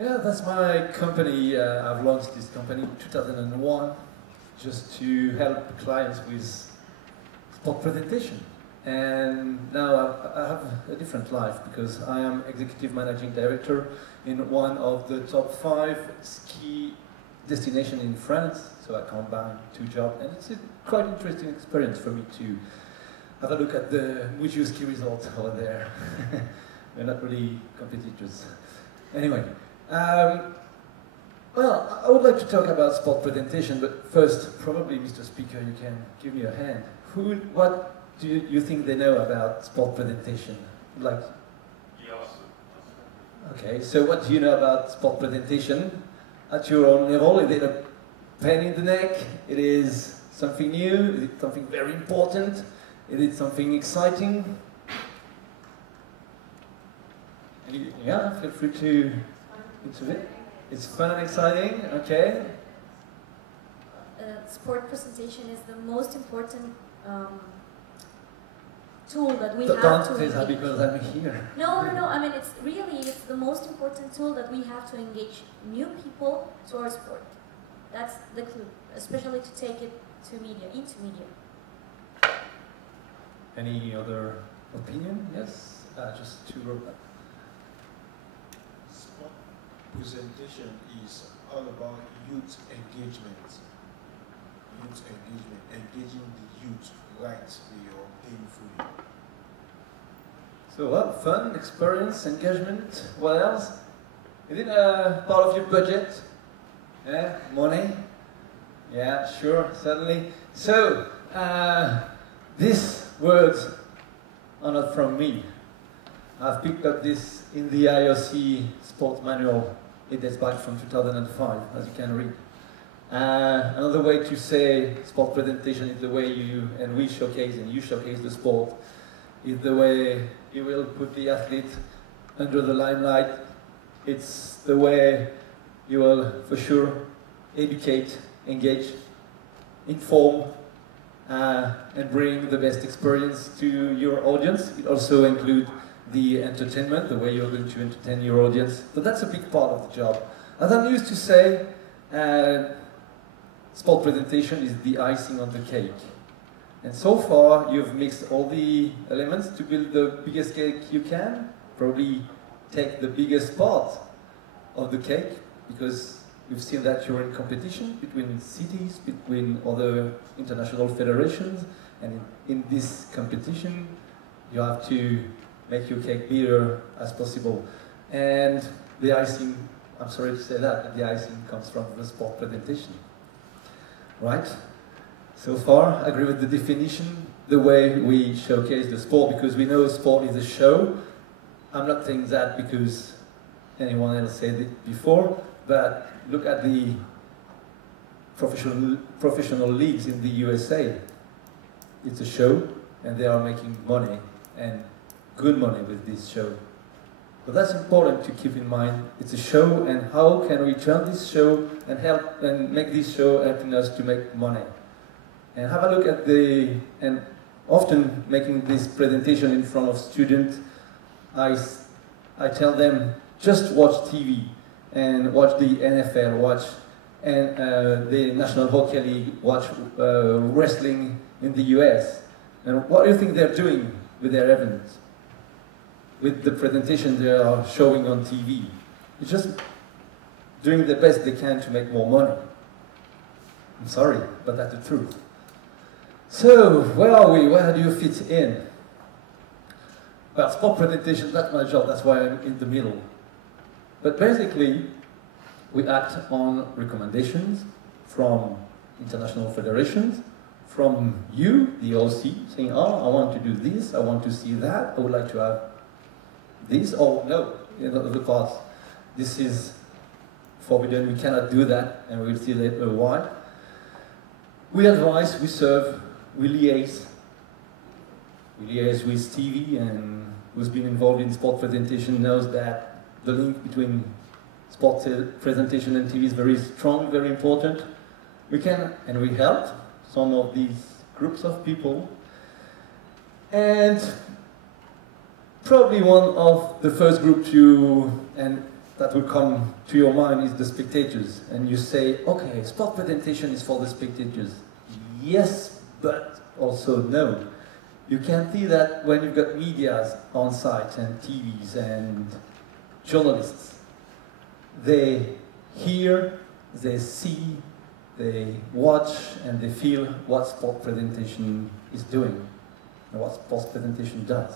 Yeah, that's my company. I've launched this company in 2001 just to help clients with sport presentation. And now I have a different life because I am executive managing director in one of the top 5 ski destinations in France. So I combine 2 jobs, and it's a quite interesting experience for me to have a look at the Mujio ski resort over there. We're not really competitors. Anyway. Well, I would like to talk about sport presentation, but first, probably, Mr. Speaker, you can give me a hand. What do you think they know about sport presentation? Like, Yes. okay, so what do you know about sport presentation at your own level? Is it a pain in the neck? It is something new? Is it something very important? Is it something exciting? Yeah, feel free to. It's fun and exciting, okay? Sport presentation is the most important tool that we have Don't to say that engage. because I'm here. No. I mean, it's the most important tool that we have to engage new people to our sport. That's the clue, especially to take it to media, into media. Any other opinion? Yes? Just to Sport presentation is all about youth engagement. Youth engagement, engaging the youth rightly or painfully. So, well, fun, experience, engagement. What else? Is it part of your budget? Yeah, money? Yeah, sure, certainly. So, these words are not from me. I've picked up this in the IOC Sport Manual. It dates back from 2005, as you can read. Another way to say sport presentation is the way we showcase and you showcase the sport, is the way you will put the athlete under the limelight. It's the way you will, for sure, educate, engage, inform, and bring the best experience to your audience. It also includes the entertainment, the way you're going to entertain your audience. So that's a big part of the job. As I'm used to say, sport presentation is the icing on the cake. And so far, you've mixed all the elements to build the biggest cake you can. Probably take the biggest part of the cake, because you've seen that you're in competition between cities, between other international federations, and in this competition, you have to make your cake bigger as possible. And the icing, I'm sorry to say that, but the icing comes from the sport presentation. Right? So far, I agree with the definition, the way we showcase the sport, because we know sport is a show. I'm not saying that because anyone else said it before, but look at the professional leagues in the USA. It's a show, and they are making money, and good money with this show. But that's important to keep in mind. It's a show, and how can we turn this show and help and make this show helping us to make money? And have a look at and often making this presentation in front of students, I tell them, just watch TV and watch the NFL, watch the National Hockey League, watch wrestling in the US. And what do you think they're doing with their events? With the presentation they are showing on TV. It's just doing the best they can to make more money. I'm sorry, but that's the truth. So, where are we? Where do you fit in? Well, sport presentation, that's my job, that's why I'm in the middle. But basically, we act on recommendations from international federations, from you, the OC, saying, oh, I want to do this, I want to see that, I would like to have this, or no, in other parts, this is forbidden, we cannot do that, and we'll see later why. We advise, we serve, we liaise with TV, and who's been involved in sport presentation knows that the link between sport presentation and TV is very strong, very important. We can, and we help some of these groups of people. And probably one of the first group to, and that will come to your mind is the spectators. And you say, okay, sport presentation is for the spectators. Yes, but also no. You can see that when you've got medias on site and TVs and journalists, they hear, they see, they watch, and they feel what sport presentation is doing and what sports presentation does.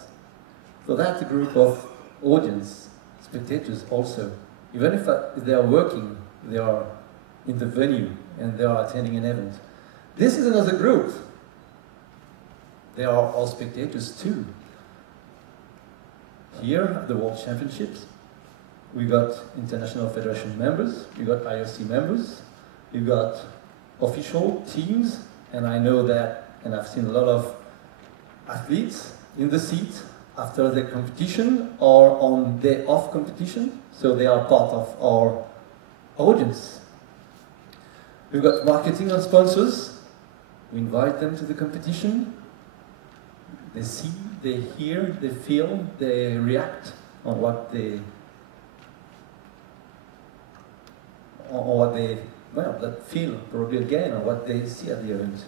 So that's a group of audience, spectators also. Even if they are working, they are in the venue and they are attending an event. This is another group. They are all spectators too. Here at the World Championships, we got International Federation members, we got IOC members, we got official teams, and I know that, and I've seen a lot of athletes in the seat after the competition or on day off competition, so they are part of our audience. We've got marketing and sponsors. We invite them to the competition. They see, they hear, they feel, they react on what they that feel probably again on what they see at the event.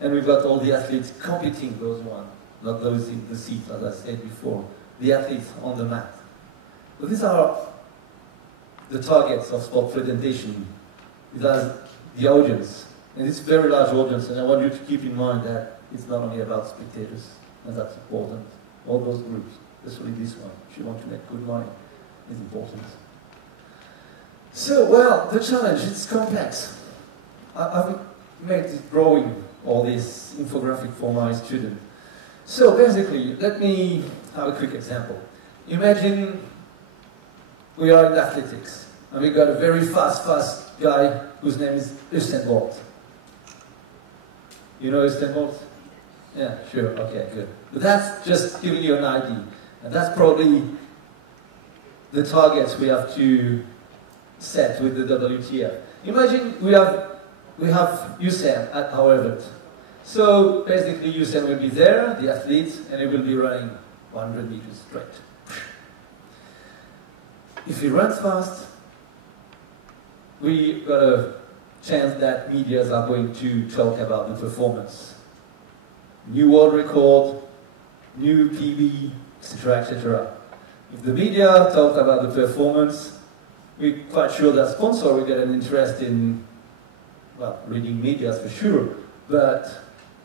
And we've got all the athletes competing, those ones, not those in the seat, as I said before, the athletes on the mat. So these are the targets of sport presentation. These are the audience, and it's a very large audience, and I want you to keep in mind that it's not only about spectators, and that's important. All those groups, especially this one, if you want to make good money, is important. So, well, the challenge, it's complex. I've made this drawing or this infographic for my student. So basically, let me have a quick example. Imagine we are in athletics, and we got a very fast guy whose name is Usain Bolt. You know Usain Bolt? Yeah, sure, okay, good. But that's just giving you an idea. And that's probably the targets we have to set with the WTF. Imagine we have Usain at our event. So basically Usain will be there, the athlete, and he will be running 100 meters straight. If he runs fast, we got a chance that medias are going to talk about the performance. New world record, new PB, etc., etc. If the media talk about the performance, we're quite sure that sponsor will get an interest in, well, reading media for sure, but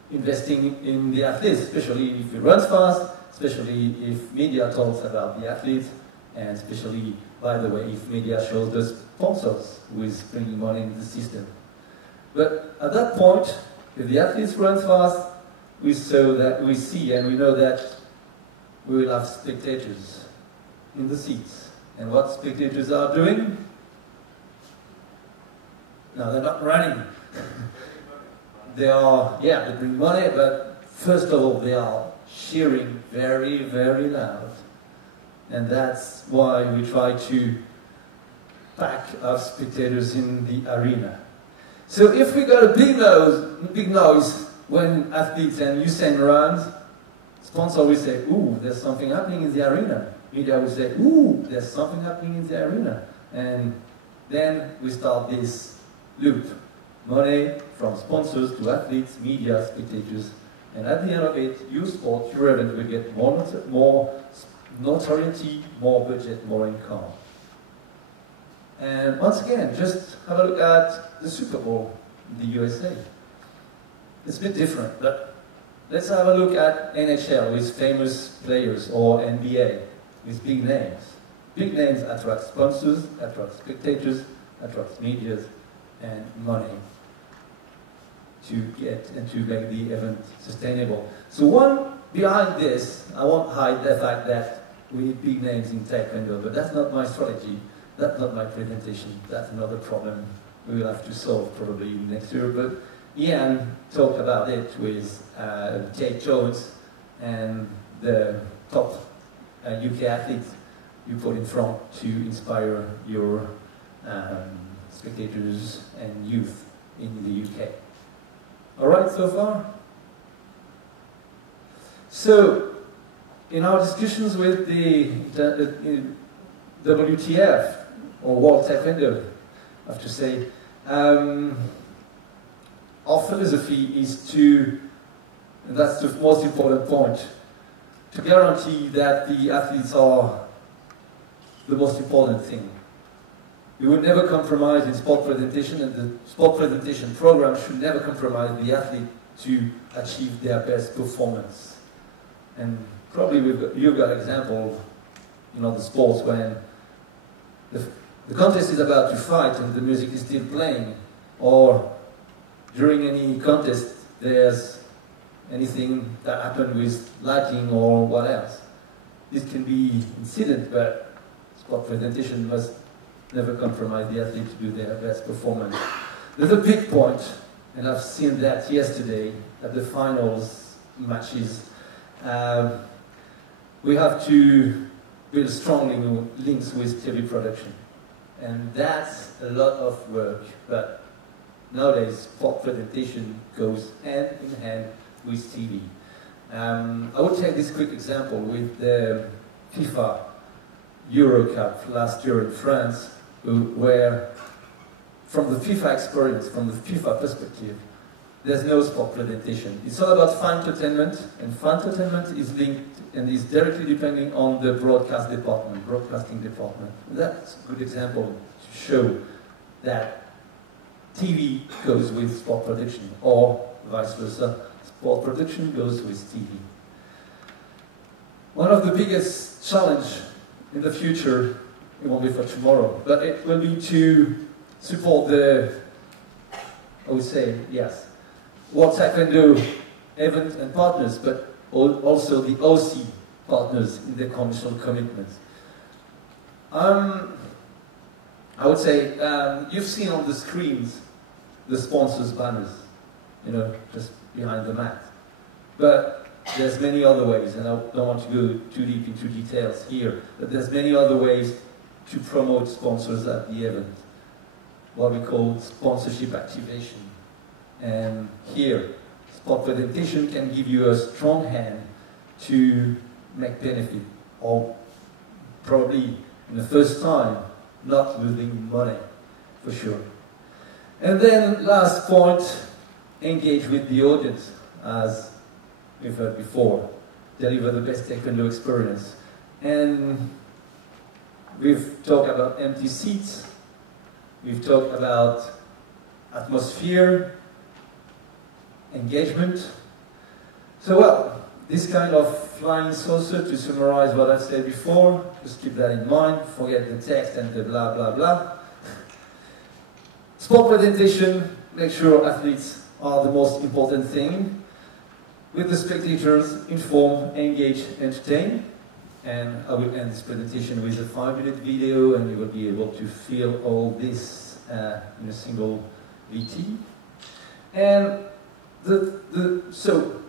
investing in the athletes, especially if he runs fast, especially if media talks about the athletes, and especially, by the way, if media shows the sponsors who is bringing money into the system. But at that point, if the athletes run fast, we see and we know that we will have spectators in the seats. And what spectators are doing? No, they're not running. They bring money, but first of all, they are cheering very, very loud. And that's why we try to pack our spectators in the arena. So if we got a big noise when athletes and Usain runs, sponsor will say, ooh, there's something happening in the arena. Media will say, ooh, there's something happening in the arena. And then we start this loop. Money from sponsors to athletes, media, spectators. And at the end of it, your sport, your event will get more notoriety, more budget, more income. And once again, just have a look at the Super Bowl in the USA. It's a bit different, but let's have a look at NHL with famous players, or NBA with big names. Big names attract sponsors, attract spectators, attract media, and money to get and to make the event sustainable. So behind this, I won't hide the fact that we need big names in Taekwondo, but that's not my strategy, that's not my presentation, that's another problem we will have to solve probably next year. But Ian talked about it with Jake Jones and the top UK athletes you put in front to inspire your spectators and youth in the UK. All right, so far? So, in our discussions with the WTF, or World Taekwondo, I have to say. Our philosophy is to, and that's the most important point, to guarantee that the athletes are the most important thing. We will never compromise in sport presentation, and the sport presentation program should never compromise the athlete to achieve their best performance. And probably you've got example in other sports when the contest is about to fight and the music is still playing, or during any contest there's anything that happened with lighting or what else. This can be incident, but sport presentation must never compromise the athlete to do their best performance. There's a big point, and I've seen that yesterday at the finals matches. We have to build strong links with TV production. And that's a lot of work, but nowadays sport presentation goes hand in hand with TV. I would take this quick example with the FIFA Euro Cup last year in France, where from the FIFA experience, from the FIFA perspective, there's no sport presentation. It's all about fan entertainment, and fan entertainment is linked and is directly depending on the broadcasting department. And that's a good example to show that TV goes with sport production, or vice versa, sport production goes with TV. One of the biggest challenges in the future, it won't be for tomorrow, but it will be to support the, I would say, yes, World Taekwondo event and partners, but also the OC partners in their commercial commitments. I would say, you've seen on the screens the sponsors' banners, you know, just behind the mat. But there's many other ways, and I don't want to go too deep into details here, but there's many other ways to promote sponsors at the event, what we call sponsorship activation. And here, sport presentation can give you a strong hand to make benefit, or probably in the first time, not losing money, for sure. And then, last point, engage with the audience, as we've heard before, deliver the best Taekwondo experience. And we've talked about empty seats, we've talked about atmosphere, engagement. So, well, this kind of flying saucer, to summarize what I've said before, just keep that in mind, forget the text and the blah, blah, blah. Sport presentation, make sure athletes are the most important thing. With the spectators, inform, engage, entertain. And I will end this presentation with a 5-minute video, and you will be able to feel all this in a single VT. And so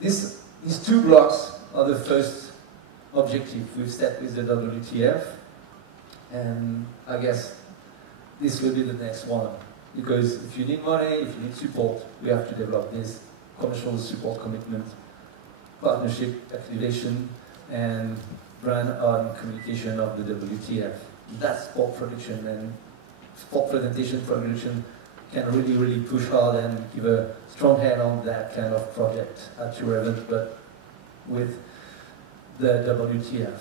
these two blocks are the first objective we've set with the WTF, and I guess this will be the next one, because if you need money, if you need support, we have to develop this commercial support commitment, partnership activation, and brand on communication of the WTF. That's sport production, and sport presentation production can really push hard and give a strong hand on that kind of project at your event, but with the WTF.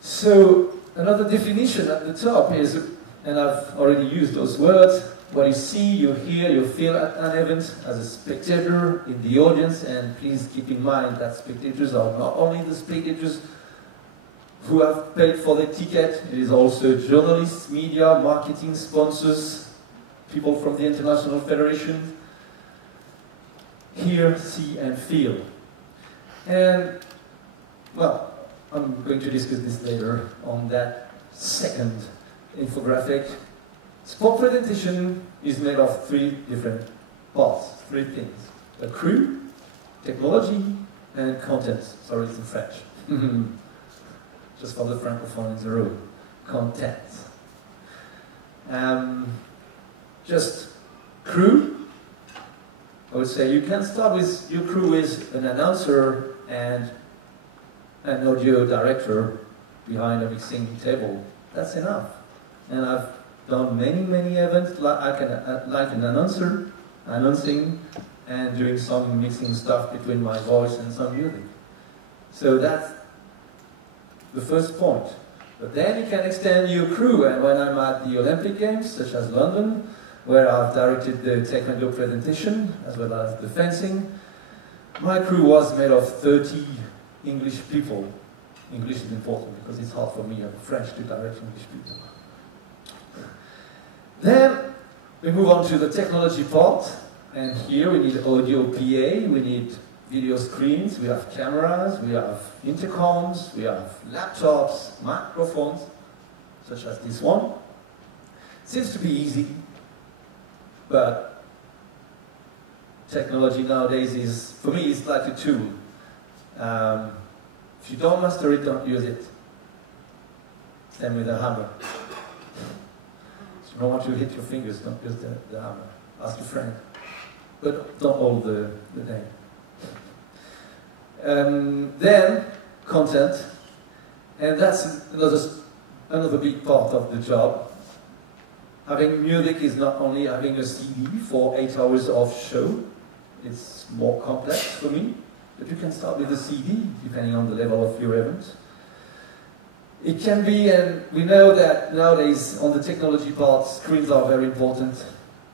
So another definition at the top is, and I've already used those words, what you see, you hear, you feel at an event as a spectator in the audience, and please keep in mind that spectators are not only the spectators who have paid for the ticket, it is also journalists, media, marketing, sponsors, people from the International Federation. Hear, see, and feel. And, well, I'm going to discuss this later on that second infographic. Sport presentation is made of 3 different parts, 3 things. A crew, technology, and content. Sorry, it's in French. Just for the francophones in the room. Content. Just crew. I would say you can start with your crew with an announcer and an audio director behind a mixing table. That's enough. and I've done many events like an announcer, announcing, and doing some mixing stuff between my voice and some music. So that's the first point. But then you can extend your crew, and when I'm at the Olympic Games, such as London, where I've directed the Taekwondo presentation, as well as the fencing, my crew was made of 30 English people. English is important because it's hard for me, I'm French, to direct English people. Then we move on to the technology part, and here we need audio PA, we need video screens, we have cameras, we have intercoms, we have laptops, microphones, such as this one. Seems to be easy, but technology nowadays is, for me, it's like a tool. If you don't master it, don't use it. Same with a hammer. If you don't want to hit your fingers, don't use the hammer. Ask a friend. But don't hold the name. Then, content. And that's another big part of the job. Having music is not only having a CD for 8 hours of show. It's more complex for me. But you can start with a CD, depending on the level of your event. It can be, and we know that nowadays, on the technology part, screens are very important.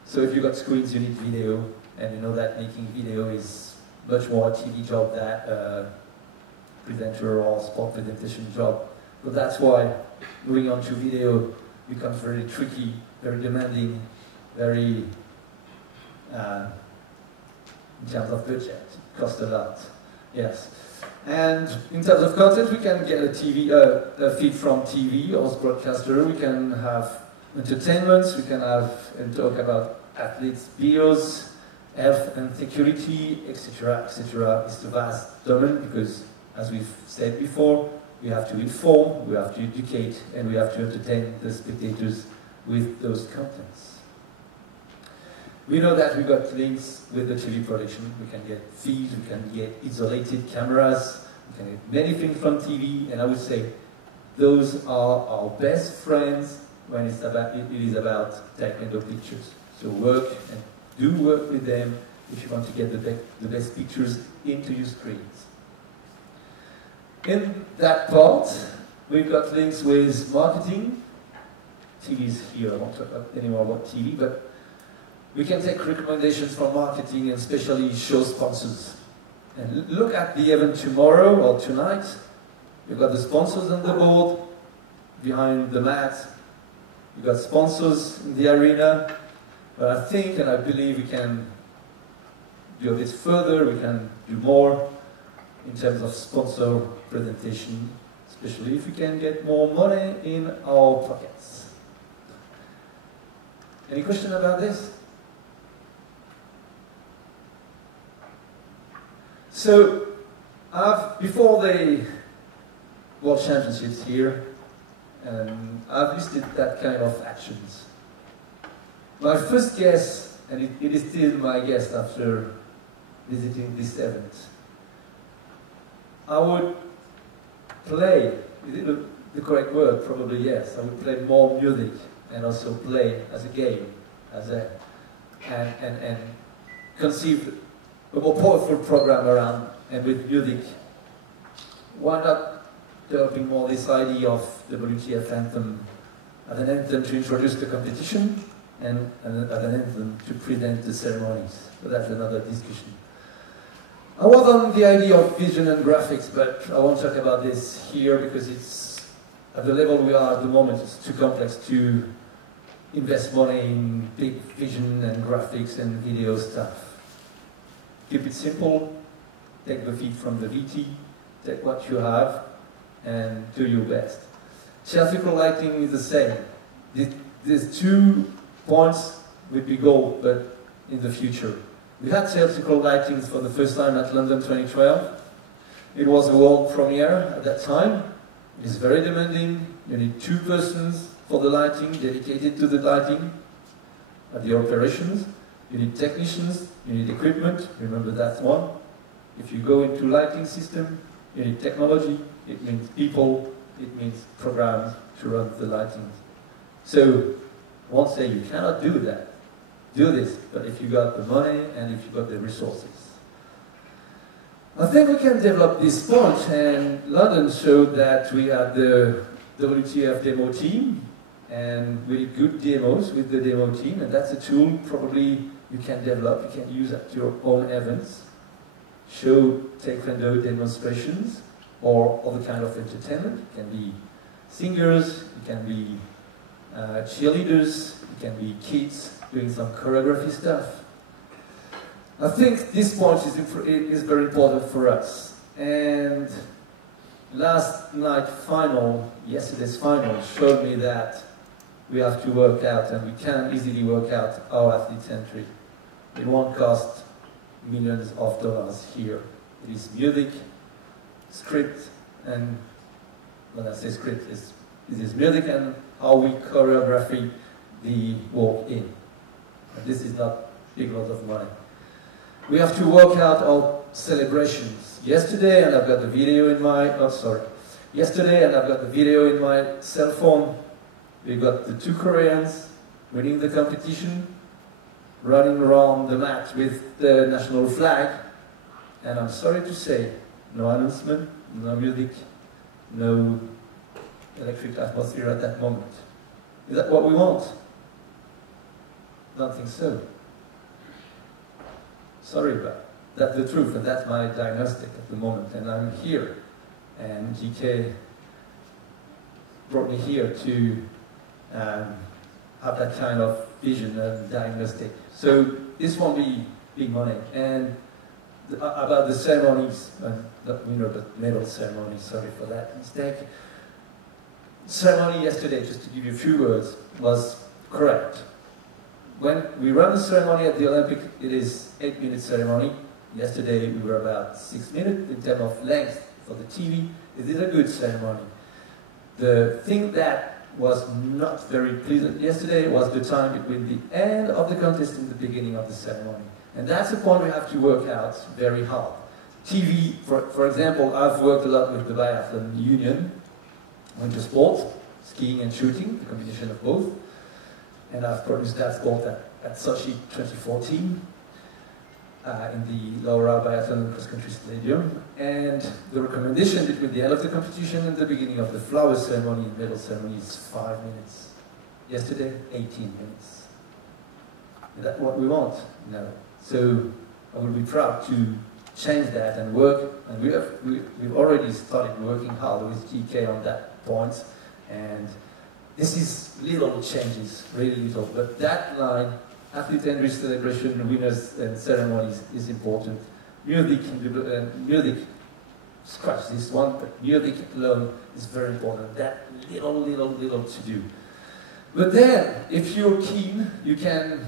So if you've got screens, you need video. And you know that making video is much more a TV job than a presenter or sport presentation job. But that's why moving on to video becomes very tricky, very demanding, very, in terms of budget, it costs a lot. Yes. And in terms of content, we can get a feed from TV or broadcaster. We can have entertainment. We can have and talk about athletes' videos, health and security, etc., etc. It's a vast domain because, as we've said before, we have to inform, we have to educate, and we have to entertain the spectators with those contents. We know that we got links with the TV production. We can get feeds, we can get isolated cameras, we can get many things from TV, and I would say those are our best friends when it is about Taekwondo pictures. So work and do work with them if you want to get the best pictures into your screens. In that part, we've got links with marketing. TV is here, I won't talk anymore about TV, but we can take recommendations from marketing and especially show sponsors. And look at the event tomorrow or tonight. We've got the sponsors on the board, behind the mat. We've got sponsors in the arena. But I think and I believe we can do a bit further, we can do more in terms of sponsor presentation, especially if we can get more money in our pockets. Any question about this? So, before the World Championships here, I've listed that kind of actions. My first guess, and it is still my guess after visiting this event, I would play, is it the correct word? Probably yes. I would play more music and also play as a game, and conceive a more powerful program around and with music. Why not developing more this idea of the WTF anthem as an anthem to introduce the competition and as an anthem to present the ceremonies? So that's another discussion. I was on the idea of vision and graphics, but I won't talk about this here because it's at the level we are at the moment, it's too complex to invest money in big vision and graphics and video stuff. Keep it simple, take the feed from the VT, take what you have, and do your best. Theatrical lighting is the same. These 2 points would be gold, but in the future. We had theatrical lightings for the first time at London 2012. It was a world premiere at that time. It is very demanding. You need 2 persons for the lighting, dedicated to the lighting at the operations. You need technicians, you need equipment, remember that one. If you go into lighting system, you need technology, it means people, it means programs to run the lighting. So, I won't say you cannot do that. Do this, but if you got the money and if you got the resources. I think we can develop this point, and London showed that we had the WTF demo team, and really good demos with the demo team, and that's a tool probably you can develop, you can use at your own events, show Taekwondo demonstrations, or other kind of entertainment. It can be singers, it can be cheerleaders, it can be kids doing some choreography stuff. I think this point is very important for us. And last night final, yesterday's final, showed me that we have to work out, and we can easily work out our athlete entry. It won't cost millions of dollars here. It is music, script, and when I say script, it is music and how we choreography the walk in. And this is not big lot of money. We have to work out our celebrations. Yesterday, and I've got the video in my, yesterday, and I've got the video in my cell phone. We got the two Koreans winning the competition, running around the mat with the national flag. And I'm sorry to say, no announcement, no music, no electric atmosphere at that moment. Is that what we want? Don't think so. Sorry, but that's the truth, and that's my diagnostic at the moment. And I'm here, and GK brought me here to have that kind of vision and diagnostic. So this won't be big money. And about the ceremonies, not winner, but medal ceremony, sorry for that mistake. Ceremony yesterday, just to give you a few words, was correct. When we run the ceremony at the Olympic, it is 8-minute ceremony. Yesterday we were about 6 minutes in terms of length for the TV. It is a good ceremony. The thing that was not very pleasant yesterday was the time between the end of the contest and the beginning of the ceremony. And that's a point we have to work out very hard. TV, for example, I've worked a lot with the Biathlon Union, winter sport, skiing and shooting, the combination of both. And I've produced that sport at Sochi 2014 in the Laura Biathlon Cross Country Stadium. And the recommendation between the end of the competition and the beginning of the flower ceremony and medal ceremony is 5 minutes. Yesterday, 18 minutes. Is that what we want? No. So I will be proud to change that and work. And we've already started working hard with GK on that point. And this is little changes, really little, but that line, athlete entry celebration, winners and ceremonies, is important. Music, scratch this one, but music alone is very important. That little to do. But then, if you're keen, you can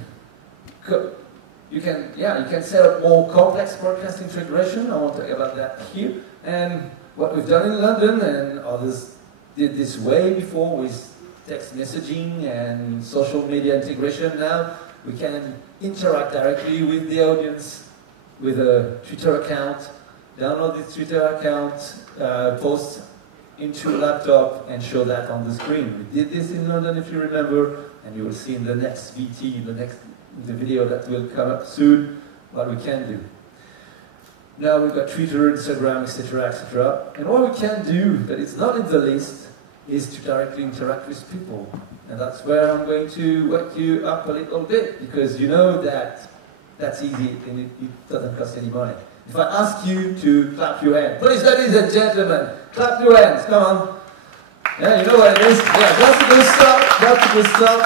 set up more complex broadcast integration. I won't talk about that here. And what we've done in London, and others did this way before, with text messaging and social media integration. Now we can interact directly with the audience with a Twitter account, download this Twitter account, post into a laptop and show that on the screen. We did this in London, if you remember, and you will see in the next VT, the video that will come up soon, what we can do. Now we've got Twitter, Instagram, etc., etc. And what we can do, but it's not in the list, is to directly interact with people. And that's where I'm going to wake you up a little bit, because you know that that's easy and it doesn't cost any money. If I ask you to clap your hands, please, ladies and gentlemen, clap your hands, come on. Yeah, you know what it is? Yeah, that's a good stuff, that's a good stuff.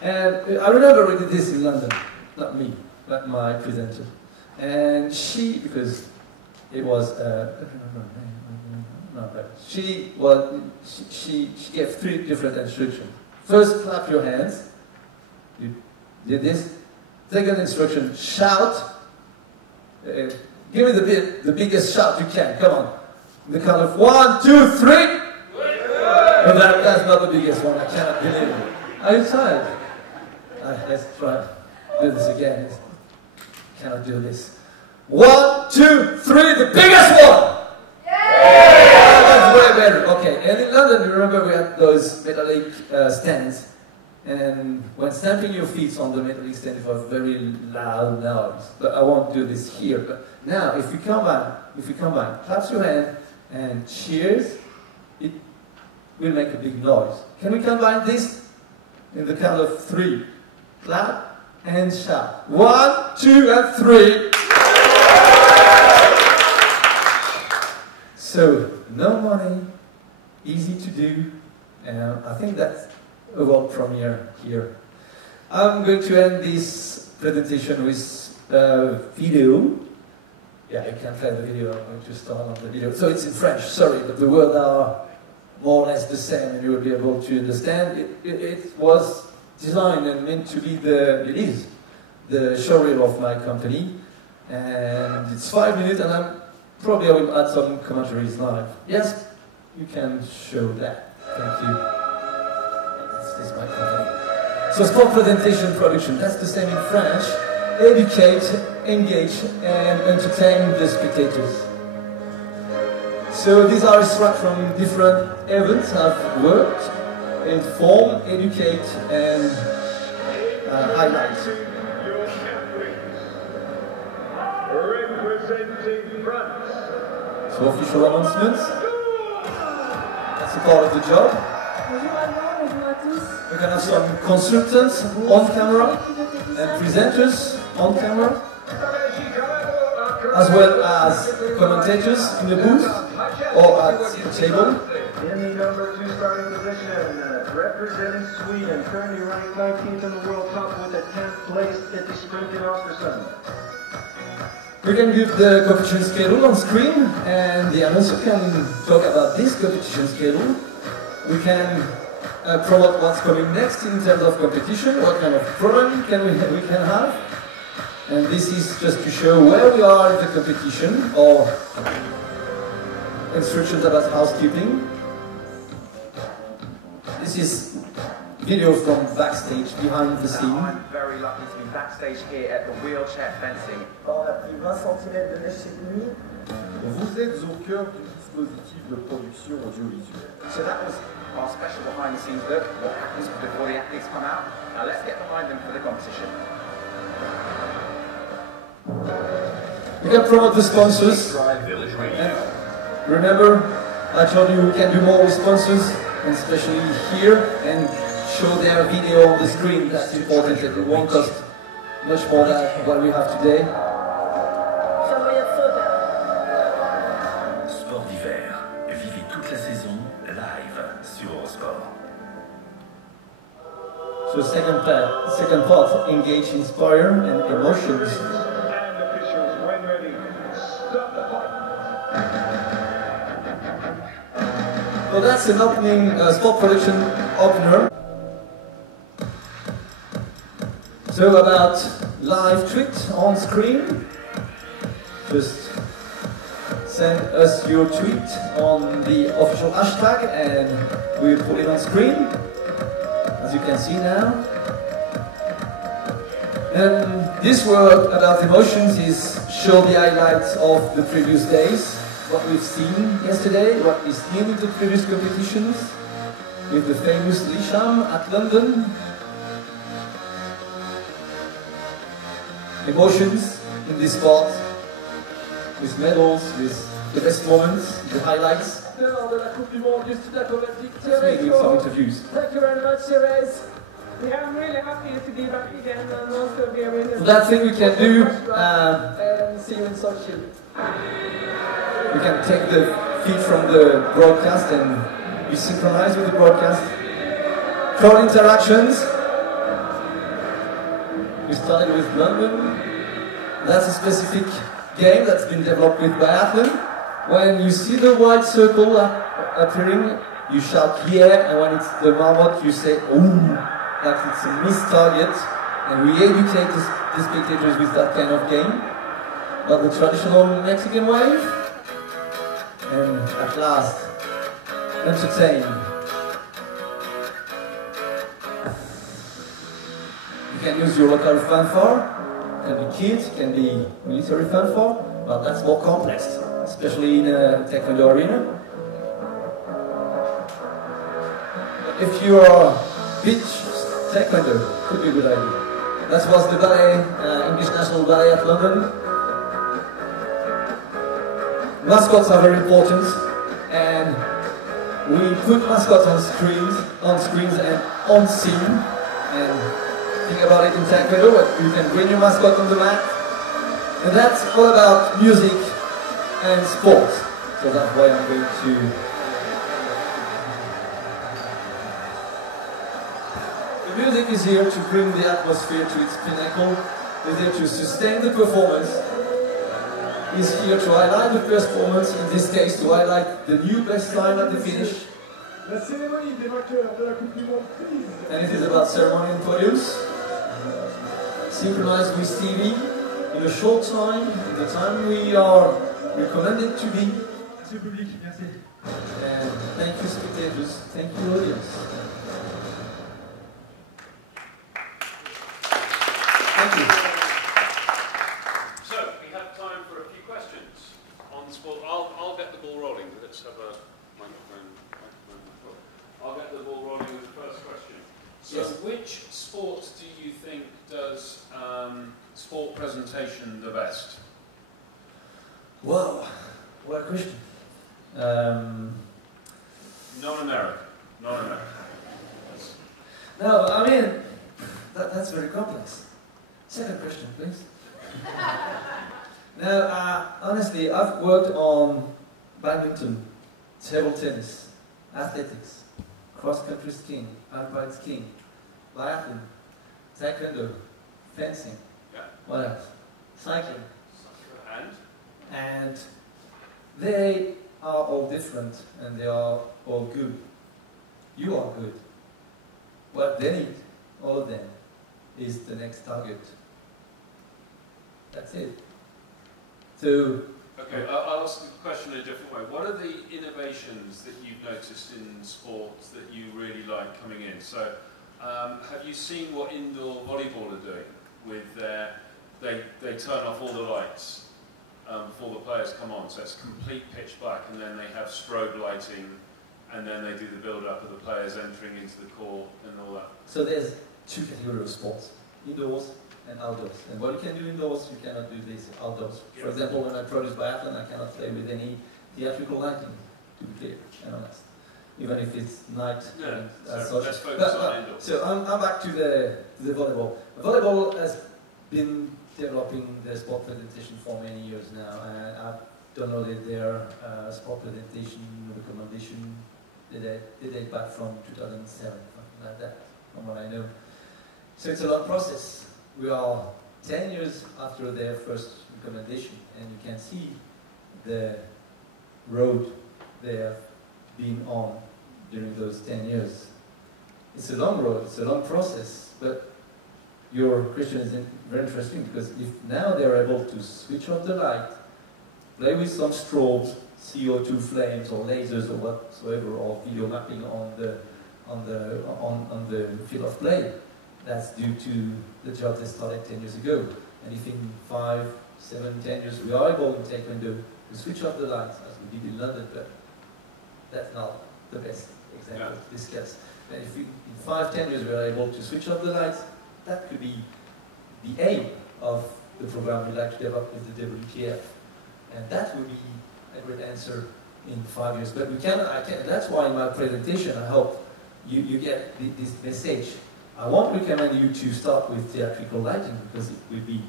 And I remember we did this in London, not me, but my presenter. And she, because it was, I don't remember her name. No, but she gave 3 different instructions. First, clap your hands. You did this. Second instruction, shout. Give me the biggest shout you can. Come on. The count of 1, 2, 3. But that's not the biggest one. I cannot believe it. Are you tired? Let's try. Do this again. Cannot do this. 1, 2, 3. The biggest one. That's way better. Okay, and in London, you remember we had those metallic stands, And when stamping your feet on the metal extend, it was very loud noise. But I won't do this here. But now, if you combine, clap your hand and cheers, it will make a big noise. Can we combine this in the count of 3? Clap and shout. 1, 2, and 3. So, no money, easy to do, and I think that's a world premiere here. I'm going to end this presentation with a video. Yeah, you can play the video. I'm going to start on the video. So it's in French, sorry, but the words are more or less the same and you will be able to understand. It was designed and meant to be it is the showreel of my company. And it's 5 minutes and I will add some commentaries live. Yes, you can show that. Thank you. This is my company. So sport presentation production, that's the same in French. Educate, engage, and entertain the spectators. So these are extracts from different events I've worked, inform, educate, and highlight. Representing France. So official announcements. That's a part of the job. We're going to have some consultants on camera and presenters on camera, as well as commentators in the booth or at the table. In the number 2 starting position, representing Sweden, currently ranked 19th in the World Cup with a 10th place at the sprint in Östersund. We can give the competition schedule on screen, and the announcer can talk about this competition schedule. We can promote what's coming next in terms of competition, what kind of program we can have. And this is just to show where we are in the competition, or instructions about housekeeping. This is video from backstage, behind the scene. I'm very lucky to be backstage here at the wheelchair fencing. On a pris 20 cm de neige cette nuit. Vous êtes au cœur du dispositif de production audiovisuelle. So that was our special behind the scenes look, what happens before the athletes come out. Now let's get behind them for the competition. We can promote the sponsors. And remember, I told you we can do more with sponsors, and especially here, and show their video on the screen. That's important. It won't cost much more than what we have today. Sport d'hiver. Vivez toute la saison live sur Eurosport. So second part, engage, inspire, and emotions. And officials, when ready, stop the clock. So that's an opening sport production opener. So about live tweet on screen, just send us your tweet on the official hashtag and we'll put it on screen, as you can see now. And this word about emotions is show the highlights of the previous days, what we've seen yesterday, what we've seen in the previous competitions, with the famous Lisham at London. Emotions in this sport, with medals, with the best moments, the highlights. Let's make some interviews. Thank you very much, Therese. Yeah, I'm really happy to be back again and also be able to... So that thing we can do, and see you in Sochi. we can take the feed from the broadcast and be synchronized with the broadcast. Crowd interactions. We started with London. That's a specific game that's been developed with biathlon. When you see the white circle appearing, you shout yeah, and when it's the marmot, you say ooh, like it's a missed target. And we educate the spectators with that kind of game. But the traditional Mexican way. And at last, entertain. You can use your local fanfare. It can be kids, it can be military fanfare, but that's more complex, especially in a taekwondo arena. If you are beach taekwondo could be a good idea. That was the ballet, English National Ballet at London. Mascots are very important, and we put mascots on screens and on scene. And think about it in taekwondo, you can bring your mascot on the mat, and that's all about music and sport. So that's why I'm going to. The music is here to bring the atmosphere to its pinnacle. Is here to sustain the performance. Is here to highlight the performance. In this case, to highlight the new best time at the finish. La cérémonie des vainqueurs de la Coupe du Monde prise. And it is about ceremony and podiums. Synchronized with TV in a short time, in the time we are recommended to be. Monsieur le public, merci. And thank you, spectators. Thank you, audience. Thank you. So, we have time for a few questions on sport. I'll get the ball rolling. Let's have a microphone. I'll get the ball rolling with the first question. So, Yes. which sport do you think does sport presentation the best? Wow, what a question. Non-American. No, I mean, that's very complex. Second question, please. No, honestly, I've worked on badminton, table tennis, athletics, cross-country skiing, alpine skiing, biathlon, taekwondo, fencing, Yeah. what else? Cycling. And? And they are all different and they are all good. You are good. What they need, all of them, is the next target. That's it. So, Okay, I'll ask the question in a different way. What are the innovations that you've noticed in sports that you really like coming in? So, have you seen what indoor volleyball are doing with they turn off all the lights before the players come on, so it's complete pitch black, and then they have strobe lighting, and then they do the build-up of the players entering into the court and all that. so there's two categories of sports, indoors and outdoors. And what you can do indoors, you cannot do this outdoors. For example, when I produce biathlon, I cannot play with any theatrical lighting, to be clear and honest. Even if it's night Yeah, as so such. let's focus on indoors. So I'm back to the volleyball. Volleyball has been developing the sport presentation for many years now, and I've downloaded their sport presentation recommendation. They date back from 2007, something like that, from what I know. So it's a long process. We are 10 years after their first recommendation, and you can see the road they have been on during those 10 years. It's a long road, it's a long process, but your question is very interesting, because if now they're able to switch off the light, play with some strobes, CO2 flames or lasers or whatsoever, or video mapping on the field of play, that's due to the job they started 10 years ago. And if in 5, 7, 10 years we are able in taekwondo to switch off the lights, as we did in London, but that's not the best example to discuss. And if in 5, 10 years we are able to switch off the lights, that could be the aim of the program we'd like to develop with the WTF. And that would be a great answer in 5 years. But we cannot, that's why in my presentation I hope you get this message. I won't recommend you to start with theatrical lighting, because it will be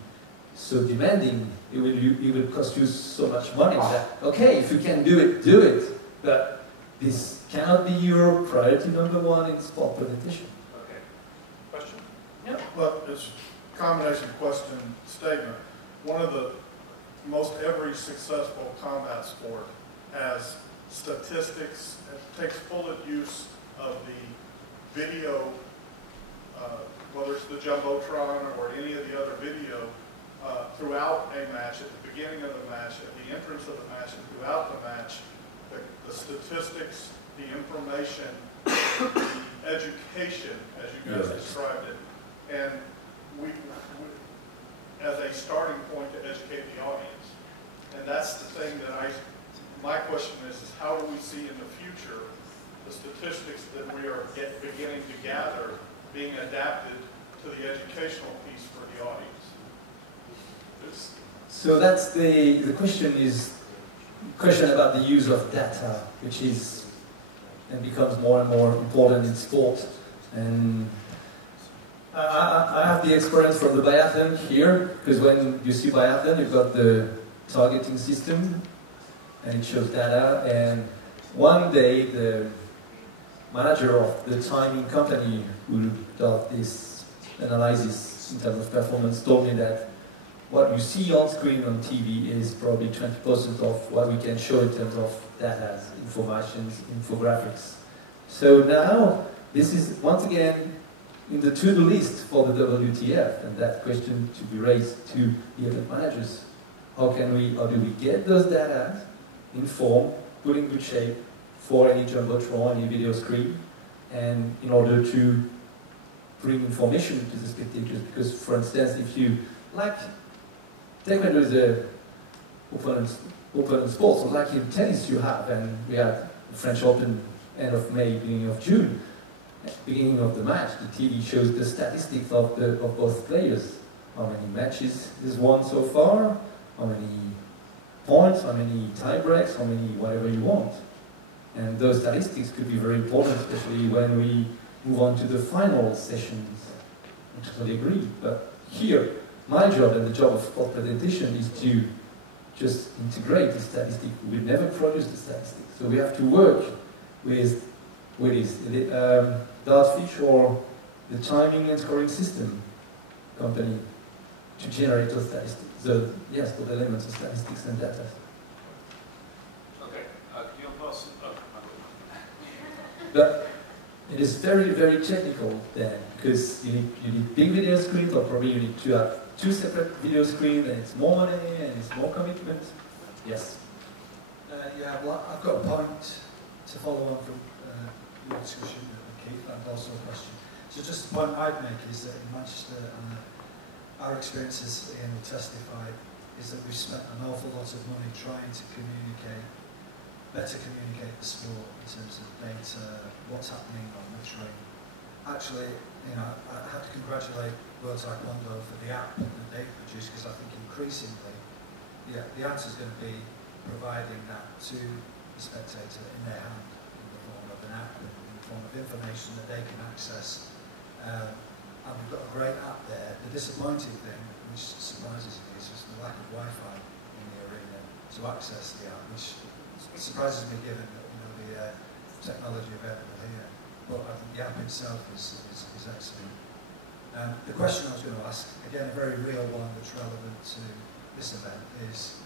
so demanding, it will cost you so much money that, okay, if you can do it, but this cannot be your priority number one in sport presentation. Okay. Question? Yeah. Well, it's a combination question statement. One of the most every successful combat sport has statistics, it takes full use of the video, whether it's the Jumbotron or any of the other video, throughout a match, at the beginning of the match, at the entrance of the match, and throughout the match, the statistics, the information, the education, as you guys described it, and we as a starting point to educate the audience. And that's the thing that my question is how do we see in the future the statistics that we are beginning to gather being adapted to the educational piece for the audience? So that's the question about the use of data, which is and becomes more and more important in sport. And I have the experience from the biathlon here, because when you see biathlon, you've got the targeting system, and it shows data. And one day, the manager of the timing company who does this analysis in terms of performance told me that what you see on screen on TV is probably 20% of what we can show in terms of data, information, infographics. So now, this is once again in the to-do list for the WTF, and that question to be raised to the event managers. How do we get those data in form, put in good shape for any jumbotron, any video screen, and in order to bring information to the spectators? Because, for instance, if you like taekwondo is open sports, so like in tennis you have, and we had the French Open end of May, beginning of June. Beginning of the match, the TV shows the statistics of both players. How many matches is won so far, how many points, how many tie breaks, how many whatever you want. And those statistics could be very important, especially when we move on to the final sessions. I totally agree. But here, my job and the job of sport presentation is to just integrate the statistics. We never produce the statistics. So we have to work with Dartfish or the timing and scoring system company to generate those statistics. Those elements of statistics and data. Okay, you'll pass. But it is very, very technical then, because you need big video screens, or probably you need to have two separate video screens, and it's more money and it's more commitment. Yes. Yeah, well, I've got a point to follow on from your discussion with Keith, and also a question. So just the point I'd make is that in Manchester, our experiences, Ian will testify, is that we've spent an awful lot of money trying to better communicate the sport in terms of data, what's happening on the train. Actually, I have to congratulate World Taekwondo for the app that they've produced, because I think increasingly, the answer is going to be providing that to the spectator in their hand in the form of an app, in the form of information that they can access. And we've got a great app there. The disappointing thing, which surprises me, is just the lack of Wi-Fi in the arena to access the app, which surprises me given the technology available here. But I think the app itself is excellent. The question I was going to ask, again, a very real one that's relevant to this event is,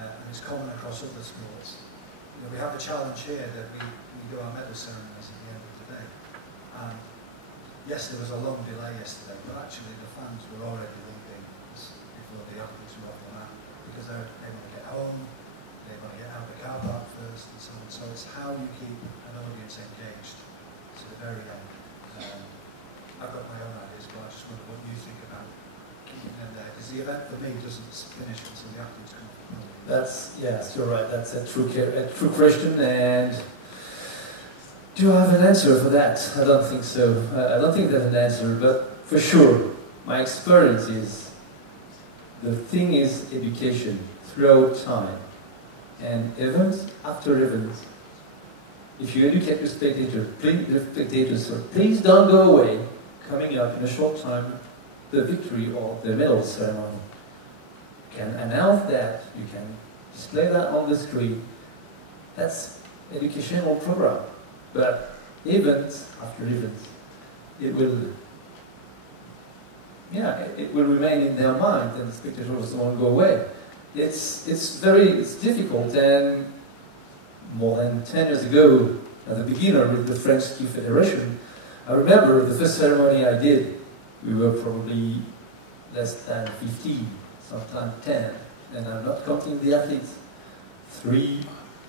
and it's common across other sports, we have a challenge here that we do our medal ceremonies at the end of the day. And yes, there was a long delay yesterday, but actually the fans were already leaving before the athletes were off the mat, because they want to get home, they want to get out of the car park first, and so on. So it's how you keep an audience engaged to the very end. I've got my own ideas, but I just wonder what you think about keeping them there, because the event for me doesn't finish until the athletes come off. Yes, you're right. That's a true question, and do I have an answer for that? I don't think so. I don't think there's an answer, but for sure, my experience is the thing is education throughout time, and events after events. If you educate the spectators, so please don't go away. Coming up in a short time, the victory or the medal ceremony. You can announce that, you can display that on the screen. That's educational program. But events after events, it will remain in their mind, and the spectators won't go away. It's difficult, and more than 10 years ago, as a beginner with the French Ski Federation, I remember the first ceremony I did, we were probably less than 15, sometimes 10, and I'm not counting the athletes. 3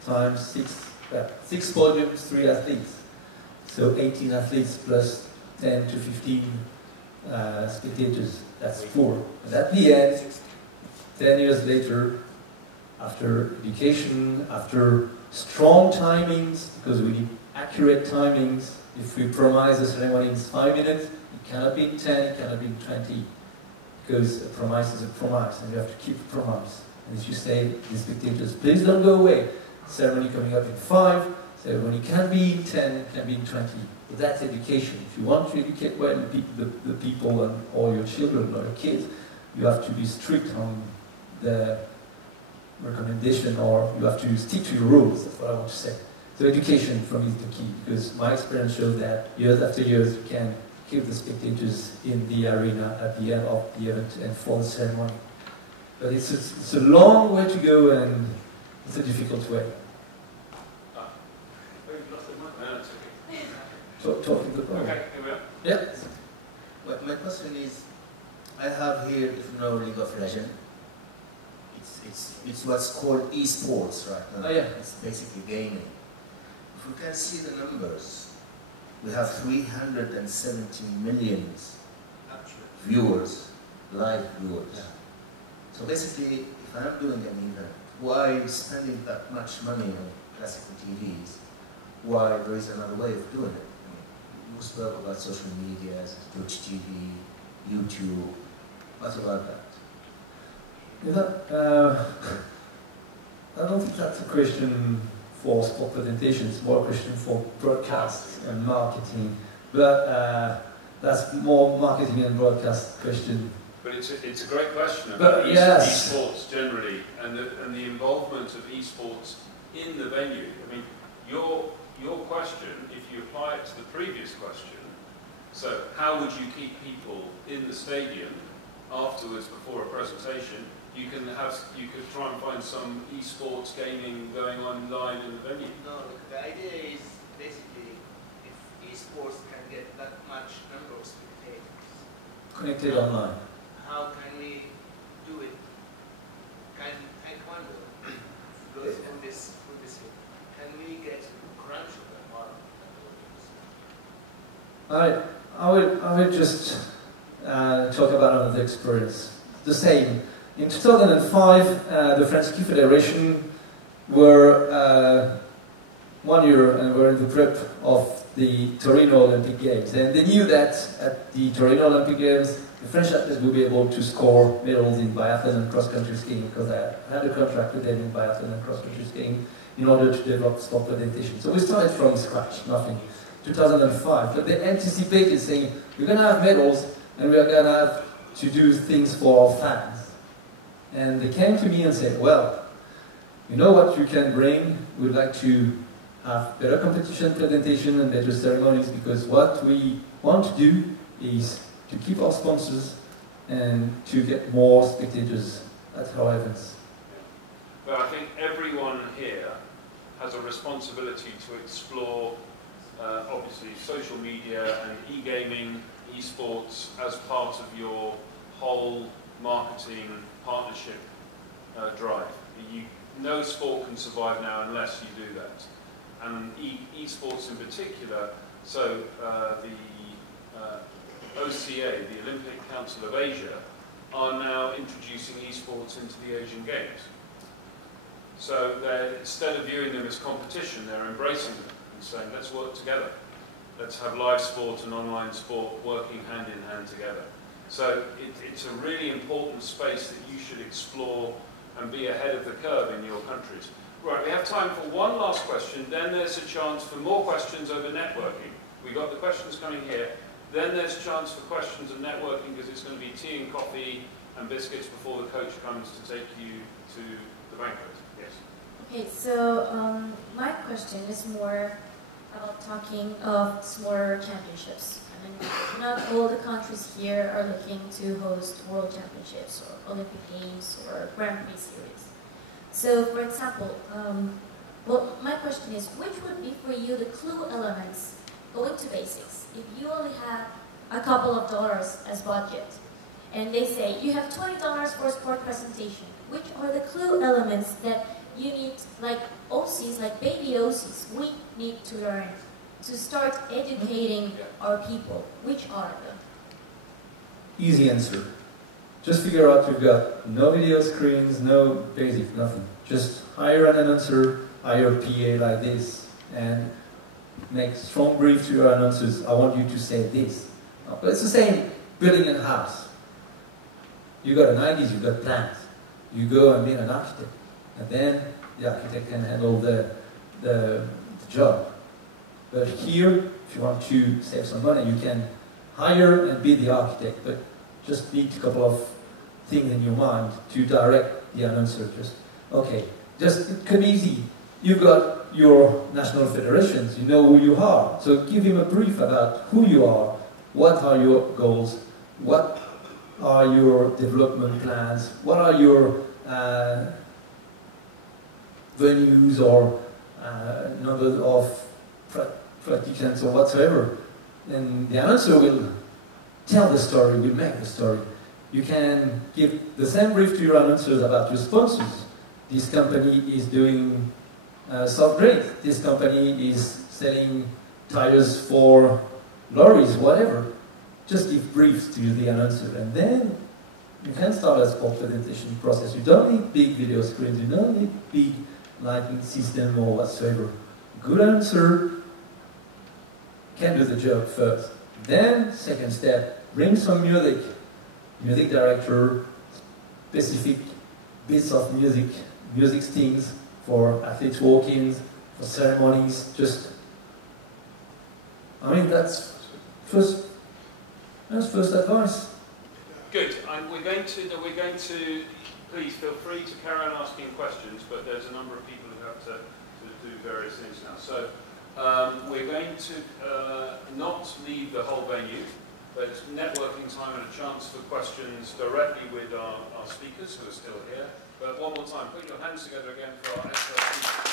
times 6, 6 podiums, 3 athletes. So 18 athletes plus 10 to 15 spectators, that's 4. And at the end, 10 years later, after education, after strong timings, because we need accurate timings. If we promise the ceremony in 5 minutes, It cannot be in 10, it cannot be in 20, because a promise is a promise, and you have to keep a promise. And if you say to the spectators, please don't go away, ceremony coming up in 5, ceremony can be in 10, can be in 20. But that's education. If you want to educate well the people and all your children or your kids, you have to be strict on the recommendation, or you have to stick to your rules. That's what I want to say. So education for me is the key, because my experience shows that years after years you can keep the spectators in the arena at the end of the event and for the ceremony. But it's a long way to go, and it's a difficult way. Talking the problem. Okay, here we are. Yeah. Well, my question is, I have here, if you know League of Legends, it's what's called esports right now. Oh, yeah. It's basically gaming. If we can see the numbers, we have 370 million viewers, live viewers. Yeah. So basically, if I'm doing an event, why spending that much money on classical TVs? Why there is another way of doing it? I mean, you spoke about social media, Twitch TV, YouTube. What about that? I don't think that's a question for sport presentation, it's more a question for broadcast and marketing. But that's more marketing and broadcast question. But it's a great question about esports generally, and the involvement of esports in the venue. I mean, your question, if you apply it to the previous question, so how would you keep people in the stadium afterwards before a presentation? You could try and find some esports gaming going on live in the venue. No, look, the idea is basically if esports can get that much number of spectators Connected online. How can we do it? Can Taekwondo goes from this here? Can we get crunch of the model? I will just talk about another experience. The same. In 2005, the French Ski Federation were 1 year and were in the prep of the Torino Olympic Games. And they knew that at the Torino Olympic Games, the French athletes would be able to score medals in biathlon and cross-country skiing, because I had a contract with them in biathlon and cross-country skiing in order to develop sport presentation. So we started from scratch, nothing. 2005, but they anticipated saying, we're going to have medals and we're going to have to do things for our fans. And they came to me and said, well, you know what you can bring? We'd like to have better competition presentation and better ceremonies, because what we want to do is to keep our sponsors and to get more spectators at our events. Well, I think everyone here has a responsibility to explore obviously social media and e-gaming, esports as part of your whole marketing partnership drive. No sport can survive now unless you do that. And esports in particular, so the OCA, the Olympic Council of Asia, are now introducing esports into the Asian Games. So instead of viewing them as competition, they're embracing them and saying, let's work together. Let's have live sport and online sport working hand in hand together. So it's a really important space that you should explore and be ahead of the curve in your countries. Right, we have time for one last question, then there's a chance for more questions over networking. We got the questions coming here, then there's a chance for questions and networking, because it's going to be tea and coffee and biscuits before the coach comes to take you to the banquet. Yes? Okay, so my question is more about talking of smaller championships. I mean, not all the countries here are looking to host World Championships or Olympic Games or Grand Prix Series. So, for example, well, my question is, which would be for you the clue elements going to basics? If you only have a couple of dollars as budget, and they say you have $20 for a sport presentation, which are the clue elements that you need, like OCs, like baby OCs, we need to learn to start educating our people? Which are them? Easy answer. Just figure out you've got no video screens, no basic, nothing. Just hire an announcer, hire a PA like this, and make strong brief to your announcers. I want you to say this. But it's the same building a house. You got an idea, you got plans. You go and meet an architect, and then the architect can handle the job. But here, if you want to save some money, you can hire and be the architect, but just need a couple of things in your mind to direct the announcer. It could be easy. You've got your national federations, you know who you are, so give him a brief about who you are, what are your goals, what are your development plans, what are your venues or number of practitioners or whatsoever. And the announcer will tell the story, will make the story. You can give the same brief to your announcers about your sponsors. This company is doing soft drinks. This company is selling tires for lorries, whatever. Just give briefs to the announcer, and then you can start a sport presentation process. You don't need big video screens, you don't need big lighting system or whatsoever. Good announcer can do the job first. Then, second step, bring some music. Music director, specific bits of music stings for athletes walk-ins, for ceremonies, that's first advice. Good. We're going to, please feel free to carry on asking questions, but there's a number of people who have to do various things now. So we're going to not leave the whole venue, but it's networking time and a chance for questions directly with our speakers who are still here. But one more time, put your hands together again for our expert speakers.